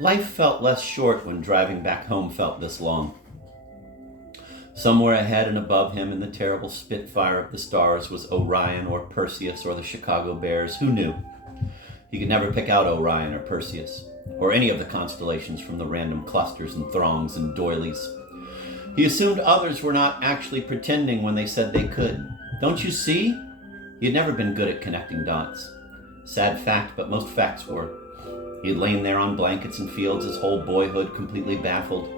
Life felt less short when driving back home felt this long. Somewhere ahead and above him in the terrible spitfire of the stars was Orion or Perseus or the Chicago Bears. Who knew? He could never pick out Orion or Perseus, or any of the constellations from the random clusters and throngs and doilies. He assumed others were not actually pretending when they said they could. Don't you see? He had never been good at connecting dots. Sad fact, but most facts were. He had lain there on blankets and fields his whole boyhood, completely baffled.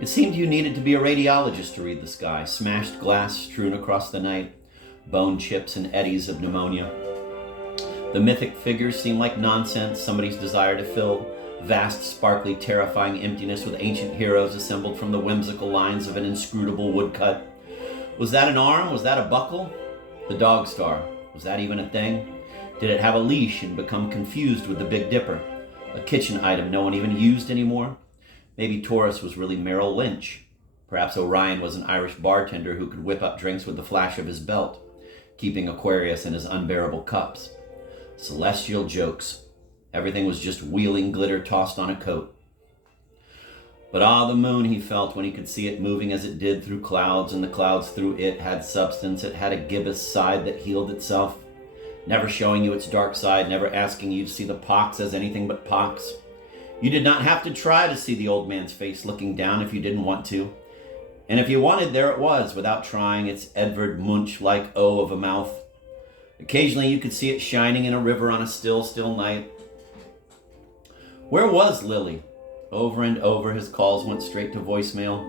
It seemed you needed to be a radiologist to read the sky, smashed glass strewn across the night, bone chips and eddies of pneumonia. The mythic figures seemed like nonsense, somebody's desire to fill vast, sparkly, terrifying emptiness with ancient heroes assembled from the whimsical lines of an inscrutable woodcut. Was that an arm? Was that a buckle? The Dog Star. Was that even a thing? Did it have a leash and become confused with the Big Dipper? A kitchen item no one even used anymore? Maybe Taurus was really Merrill Lynch. Perhaps Orion was an Irish bartender who could whip up drinks with the flash of his belt, keeping Aquarius in his unbearable cups. Celestial jokes. Everything was just wheeling glitter tossed on a coat. But the moon, he felt when he could see it moving as it did through clouds, and the clouds through it had substance. It had a gibbous side that healed itself, never showing you its dark side, never asking you to see the pox as anything but pox. You did not have to try to see the old man's face looking down if you didn't want to. And if you wanted, there it was, without trying, its Edvard Munch-like O of a mouth. Occasionally you could see it shining in a river on a still, still night. Where was Lily? Over and over his calls went straight to voicemail.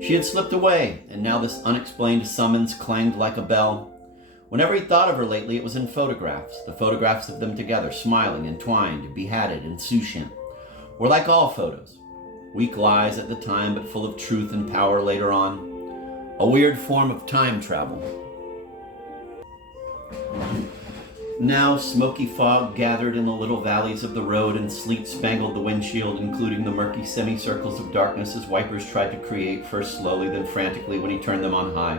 She had slipped away, and now this unexplained summons clanged like a bell. Whenever he thought of her lately, it was in photographs, the photographs of them together, smiling, entwined, behatted, insouciant. Or like all photos, weak lies at the time, but full of truth and power later on. A weird form of time travel. Now smoky fog gathered in the little valleys of the road, and sleet spangled the windshield, including the murky semicircles of darkness his wipers tried to create, first slowly, then frantically when he turned them on high.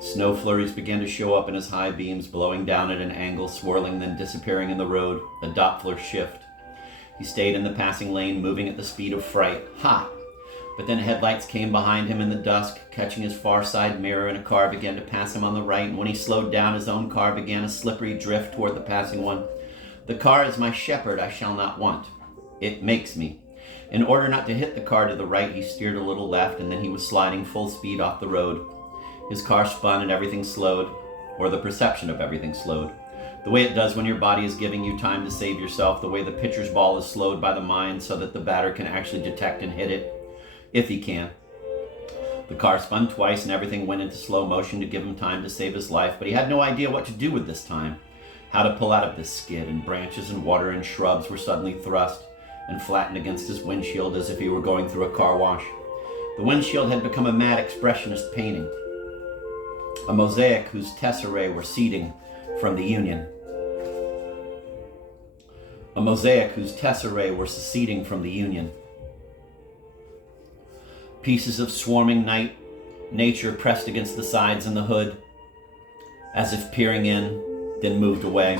Snow flurries began to show up in his high beams, blowing down at an angle, swirling, then disappearing in the road, a Doppler shift. He stayed in the passing lane, moving at the speed of fright. Hot! But then headlights came behind him in the dusk, catching his far side mirror, and a car began to pass him on the right, and when he slowed down, his own car began a slippery drift toward the passing one. The car is my shepherd I shall not want. It makes me. In order not to hit the car to the right, he steered a little left, and then he was sliding full speed off the road. His car spun and everything slowed, or the perception of everything slowed. The way it does when your body is giving you time to save yourself, the way the pitcher's ball is slowed by the mind so that the batter can actually detect and hit it. If he can. The car spun twice and everything went into slow motion to give him time to save his life, but he had no idea what to do with this time. How to pull out of this skid, and branches and water and shrubs were suddenly thrust and flattened against his windshield as if he were going through a car wash. The windshield had become a mad expressionist painting. A mosaic whose tesserae were seceding from the Union. A mosaic whose tesserae were seceding from the Union. Pieces of swarming nature pressed against the sides and the hood, as if peering in, then moved away.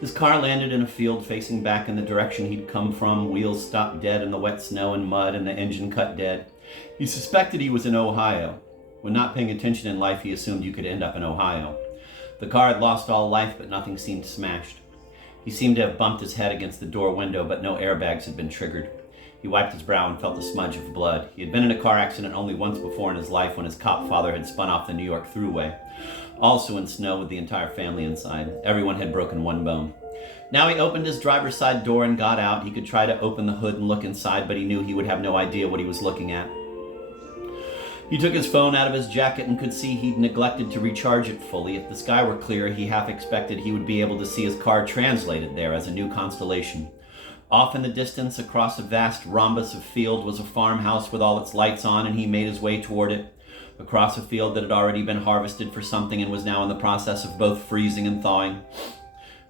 His car landed in a field facing back in the direction he'd come from. Wheels stopped dead in the wet snow and mud, and the engine cut dead. He suspected he was in Ohio. When not paying attention in life, he assumed you could end up in Ohio. The car had lost all life, but nothing seemed smashed. He seemed to have bumped his head against the door window, but no airbags had been triggered. He wiped his brow and felt a smudge of blood. He had been in a car accident only once before in his life, when his cop father had spun off the New York Thruway. Also in snow with the entire family inside. Everyone had broken one bone. Now he opened his driver's side door and got out. He could try to open the hood and look inside, but he knew he would have no idea what he was looking at. He took his phone out of his jacket and could see he'd neglected to recharge it fully. If the sky were clear, he half expected he would be able to see his car translated there as a new constellation. Off in the distance, across a vast rhombus of field, was a farmhouse with all its lights on, and he made his way toward it. Across a field that had already been harvested for something and was now in the process of both freezing and thawing.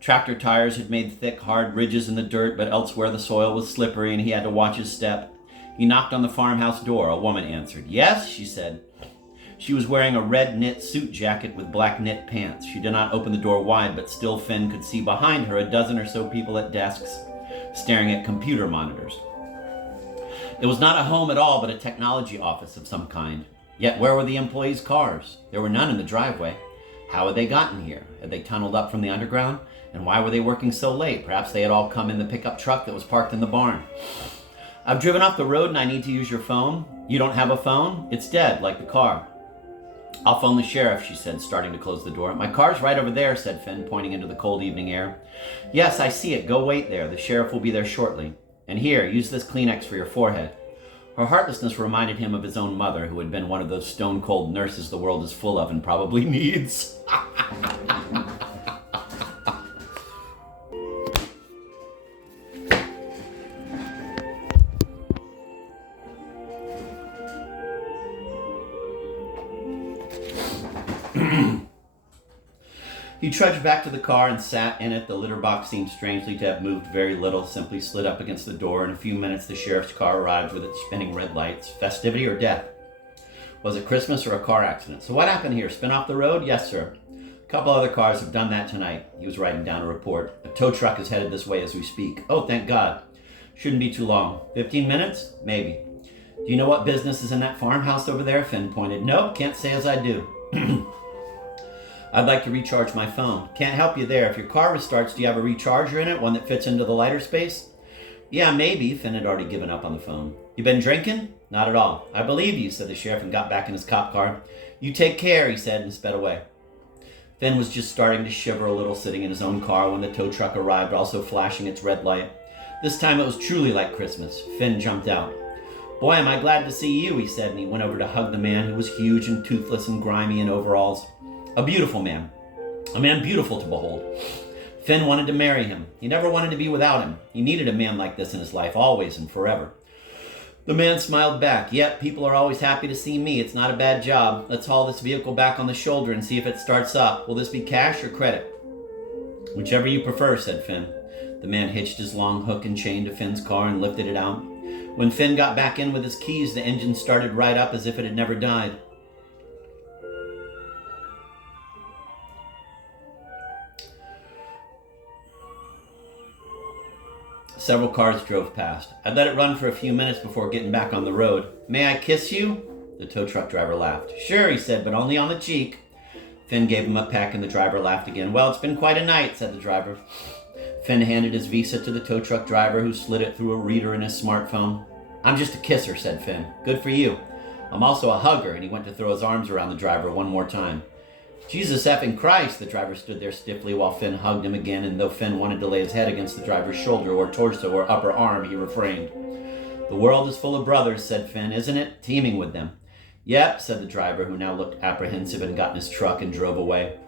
Tractor tires had made thick, hard ridges in the dirt, but elsewhere the soil was slippery and he had to watch his step. He knocked on the farmhouse door. A woman answered. "Yes," she said. She was wearing a red knit suit jacket with black knit pants. She did not open the door wide, but still Finn could see behind her a dozen or so people at desks staring at computer monitors. It was not a home at all, but a technology office of some kind. Yet where were the employees' cars? There were none in the driveway. How had they gotten here? Had they tunneled up from the underground? And why were they working so late? Perhaps they had all come in the pickup truck that was parked in the barn. I've driven off the road and I need to use your phone. You don't have a phone? It's dead, like the car. I'll phone the sheriff, she said, starting to close the door. My car's right over there, said Finn, pointing into the cold evening air. Yes, I see it. Go wait there. The sheriff will be there shortly. And here, use this Kleenex for your forehead. Her heartlessness reminded him of his own mother, who had been one of those stone-cold nurses the world is full of and probably needs. He trudged back to the car and sat in it. The litter box seemed strangely to have moved very little, simply slid up against the door. In a few minutes, the sheriff's car arrived with its spinning red lights. Festivity or death? Was it Christmas or a car accident? So what happened here? Spin off the road? Yes, sir. A couple other cars have done that tonight. He was writing down a report. A tow truck is headed this way as we speak. Oh, thank God. Shouldn't be too long. 15 minutes? Maybe. Do you know what business is in that farmhouse over there? Finn pointed. No, can't say as I do. I'd like to recharge my phone. Can't help you there. If your car restarts, do you have a recharger in it? One that fits into the lighter space? Yeah, maybe. Finn had already given up on the phone. You been drinking? Not at all. I believe you, said the sheriff and got back in his cop car. You take care, he said, and sped away. Finn was just starting to shiver a little sitting in his own car when the tow truck arrived, also flashing its red light. This time it was truly like Christmas. Finn jumped out. Boy, am I glad to see you, he said, and he went over to hug the man who was huge and toothless and grimy in overalls. A beautiful man. A man beautiful to behold. Finn wanted to marry him. He never wanted to be without him. He needed a man like this in his life, always and forever. The man smiled back. Yep, people are always happy to see me. It's not a bad job. Let's haul this vehicle back on the shoulder and see if it starts up. Will this be cash or credit? Whichever you prefer, said Finn. The man hitched his long hook and chain to Finn's car and lifted it out. When Finn got back in with his keys, the engine started right up as if it had never died. Several cars drove past. I'd let it run for a few minutes before getting back on the road. May I kiss you? The tow truck driver laughed. Sure, he said, but only on the cheek. Finn gave him a peck and the driver laughed again. Well, it's been quite a night, said the driver. Finn handed his visa to the tow truck driver, who slid it through a reader in his smartphone. I'm just a kisser, said Finn. Good for you. I'm also a hugger, and he went to throw his arms around the driver one more time. Jesus effing Christ, the driver stood there stiffly while Finn hugged him again, and though Finn wanted to lay his head against the driver's shoulder or torso or upper arm, he refrained. The world is full of brothers, said Finn, isn't it? Teeming with them. Yep, said the driver, who now looked apprehensive and got in his truck and drove away.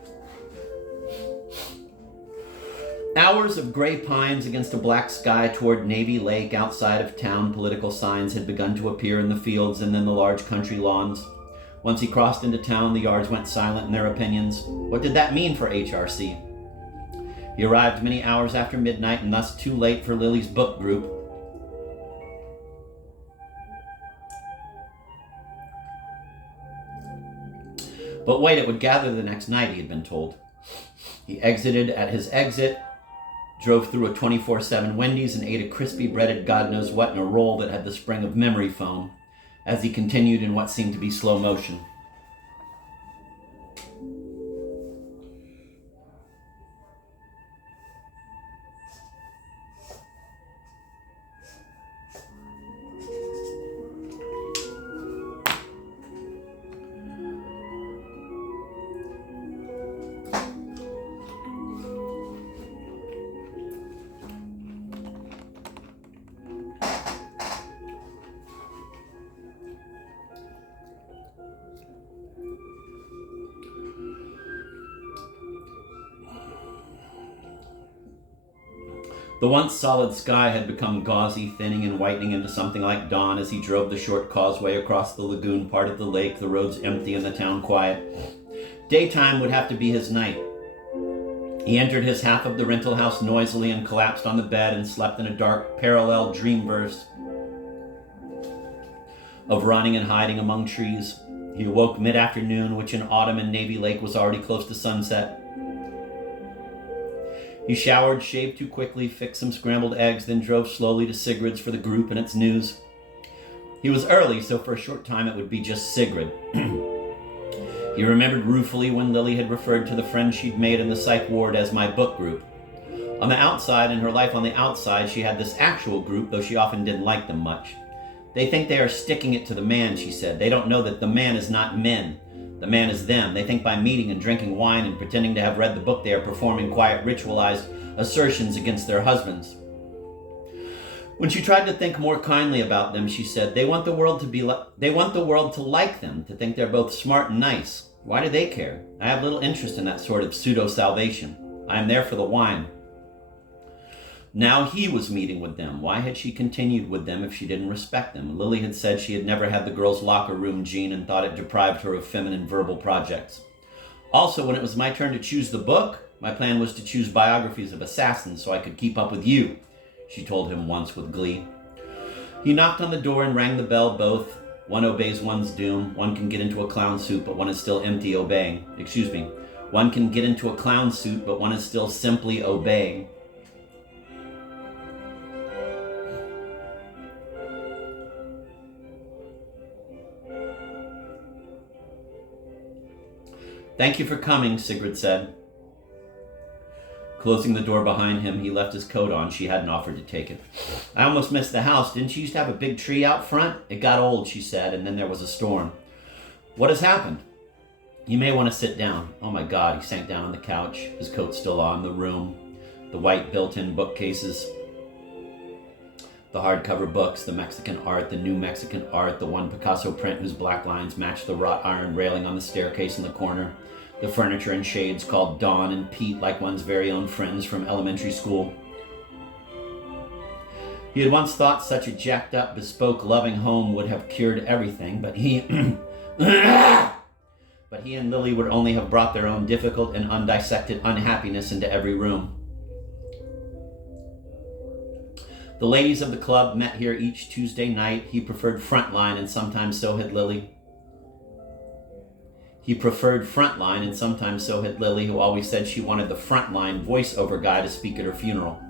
Hours of gray pines against a black sky toward Navy Lake outside of town. Political signs had begun to appear in the fields and then the large country lawns. Once he crossed into town, the yards went silent in their opinions. What did that mean for HRC? He arrived many hours after midnight and thus too late for Lily's book group. But wait, it would gather the next night, he had been told. He exited at his exit, drove through a 24/7 Wendy's and ate a crispy breaded God knows what in a roll that had the spring of memory foam, as he continued in what seemed to be slow motion. The once solid sky had become gauzy, thinning and whitening into something like dawn as he drove the short causeway across the lagoon part of the lake, the roads empty and the town quiet. Daytime would have to be his night. He entered his half of the rental house noisily and collapsed on the bed and slept in a dark, parallel dream verse of running and hiding among trees. He awoke mid-afternoon, which in autumn in Navy Lake was already close to sunset. He showered, shaved too quickly, fixed some scrambled eggs, then drove slowly to Sigrid's for the group and its news. He was early, so for a short time it would be just Sigrid. He remembered ruefully when Lily had referred to the friends she'd made in the psych ward as my book group. On the outside, in her life on the outside, she had this actual group, though she often didn't like them much. They think they are sticking it to the man, she said. They don't know that the man is not men. The man is them. They think by meeting and drinking wine and pretending to have read the book they are performing quiet ritualized assertions against their husbands. When she tried to think more kindly about them, she said, they want the world to like them, to think they're both smart and nice. Why do they care? I have little interest in that sort of pseudo-salvation. I am there for the wine. Now he was meeting with them. Why had she continued with them if she didn't respect them? Lily had said she had never had the girls' locker room gene and thought it deprived her of feminine verbal projects. Also, when it was my turn to choose the book, my plan was to choose biographies of assassins so I could keep up with you, she told him once with glee. He knocked on the door and rang the bell both. One obeys one's doom. One can get into a clown suit, but one is still empty obeying. One can get into a clown suit, but one is still simply obeying. Thank you for coming, Sigrid said. Closing the door behind him, he left his coat on. She hadn't offered to take it. I almost missed the house. Didn't you used to have a big tree out front? It got old, she said, and then there was a storm. What has happened? You may want to sit down. Oh my God, he sank down on the couch, his coat still on, the room, the white built-in bookcases, the hardcover books, the Mexican art, the new Mexican art, the one Picasso print whose black lines matched the wrought iron railing on the staircase in the corner, the furniture and shades called Dawn and Pete like one's very own friends from elementary school. He had once thought such a jacked-up, bespoke, loving home would have cured everything, but he and Lily would only have brought their own difficult and undissected unhappiness into every room. The ladies of the club met here each Tuesday night. He preferred Frontline, and sometimes so had Lily. Who always said she wanted the Frontline voiceover guy to speak at her funeral.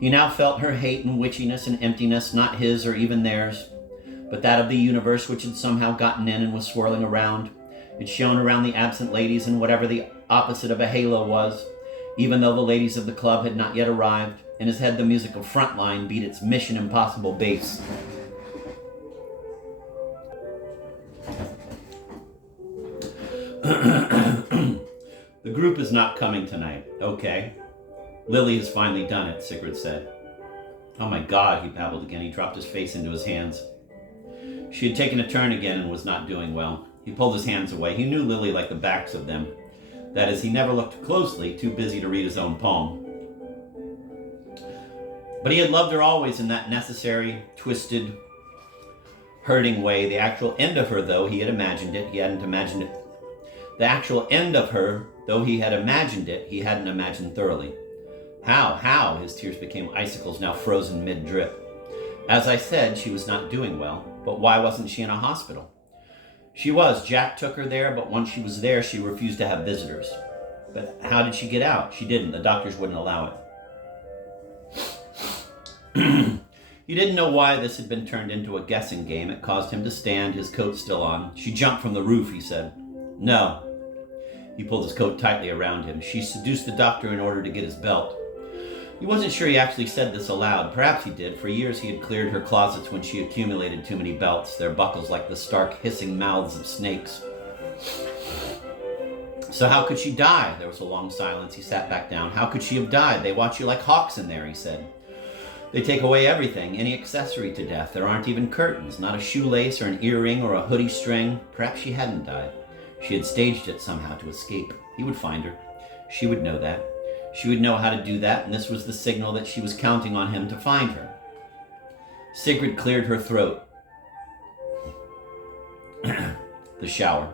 He now felt her hate and witchiness and emptiness, not his or even theirs, but that of the universe which had somehow gotten in and was swirling around. It shone around the absent ladies in whatever the opposite of a halo was, even though the ladies of the club had not yet arrived. In his head, the music of Frontline beat its Mission Impossible bass. The group is not coming tonight. Okay. Lily has finally done it, Sigrid said. Oh my God, he babbled again. He dropped his face into his hands. She had taken a turn again and was not doing well. He pulled his hands away. He knew Lily like the backs of them. That is, he never looked closely, too busy to read his own poem. But he had loved her always in that necessary, twisted, hurting way. The actual end of her, though he had imagined it, he hadn't imagined it. The actual end of her, though he had imagined it, he hadn't imagined thoroughly. How? His tears became icicles, now frozen mid-drip. As I said, she was not doing well, but why wasn't she in a hospital? She was. Jack took her there, but once she was there, she refused to have visitors. But how did she get out? She didn't. The doctors wouldn't allow it. He didn't know why this had been turned into a guessing game. It caused him to stand, his coat still on. She jumped from the roof, he said. No. He pulled his coat tightly around him. She seduced the doctor in order to get his belt. He wasn't sure he actually said this aloud. Perhaps he did. For years he had cleared her closets when she accumulated too many belts, their buckles like the stark, hissing mouths of snakes. So how could she die? There was a long silence. He sat back down. How could she have died? They watch you like hawks in there, he said. They take away everything, any accessory to death. There aren't even curtains, not a shoelace or an earring or a hoodie string. Perhaps she hadn't died. She had staged it somehow to escape. He would find her. She would know that. She would know how to do that, and this was the signal that she was counting on him to find her. Sigrid cleared her throat. The shower.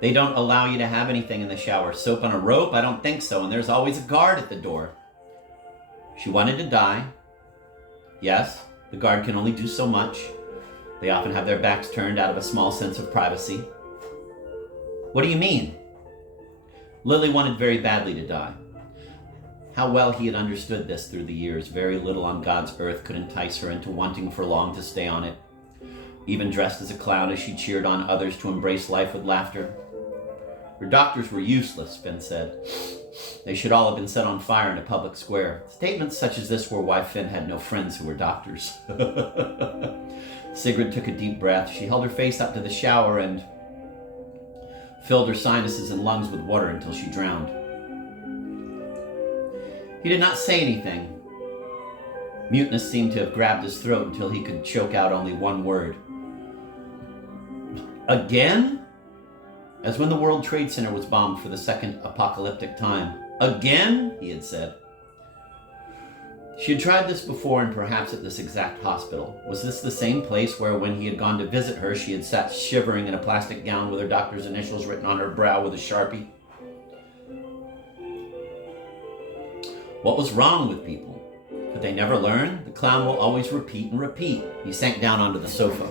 They don't allow you to have anything in the shower. Soap on a rope? I don't think so, and there's always a guard at the door. She wanted to die. Yes, the guard can only do so much. They often have their backs turned out of a small sense of privacy. What do you mean? Lily wanted very badly to die. How well he had understood this through the years. Very little on God's earth could entice her into wanting for long to stay on it. Even dressed as a clown as she cheered on others to embrace life with laughter. Her doctors were useless, Finn said. They should all have been set on fire in a public square. Statements such as this were why Finn had no friends who were doctors. Sigrid took a deep breath. She held her face up to the shower and filled her sinuses and lungs with water until she drowned. He did not say anything. Muteness seemed to have grabbed his throat until he could choke out only one word. Again? As when the World Trade Center was bombed for the second apocalyptic time. Again? He had said. She had tried this before, and perhaps at this exact hospital. Was this the same place where, when he had gone to visit her, she had sat shivering in a plastic gown with her doctor's initials written on her brow with a Sharpie? What was wrong with people? Could they never learn? The clown will always repeat and repeat. He sank down onto the sofa.